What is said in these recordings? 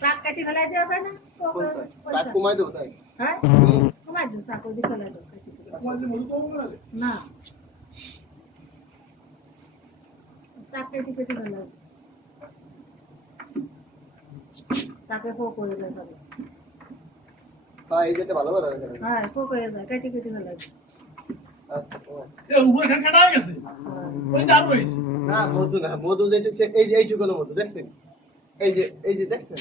শাক কাটি ফেলাই দেওয়া যায় না? শাক কমাই দেবো তাই? হ্যাঁ কমাই দেবো, শাক ওই দিয়ে ফেলাই দেবো। না শাক কেটে কেটে ফেলাই শাকে ফোক হয়ে যায় সব। হ্যাঁ এই যেটা ভালো কথা। হ্যাঁ ফোক হয়ে যায়, কেটে কেটে ফেলাই। আচ্ছা উপরে কাটা হয়ে গেছে ওই যে আর রয়েছে না মধু না, মধু যেটুকু এই যে এইটুকু মধু দেখছেন, এই যে দেখছেন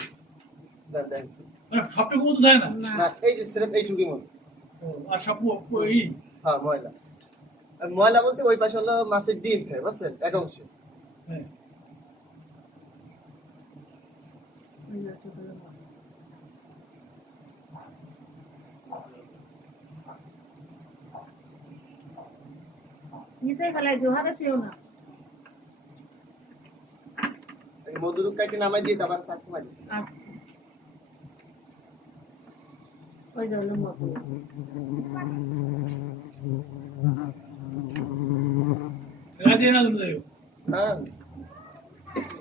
সবটুকু মধু দেয় না না, এই যে সিরেপ এইটুকু মধু। আর সব হ্যাঁ ময়লা, আর ময়লা বলতে ওই পাশে হলো মাছের ডিম খায় বুঝছেন, এক অংশে। নিচে ফেলাই দিও, হাতে পেও না। এই মধুর কাটি নামাই দিয়ে তারপর শাক কমাই দিছি। ওই জন্য মধু রাজি না তুমি যাও। হ্যাঁ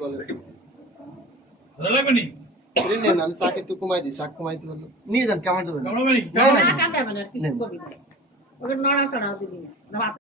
বলে ভালো লাগবে নি নেন, আমি শাক একটু কমাই দিই, শাক কমাই দিতে বললো নিয়ে যান, কেমন দেবেন কামড়াবে নি না কামড়াবে না, কিছু করবি না, ওকে নড়া চড়াও দিবি না।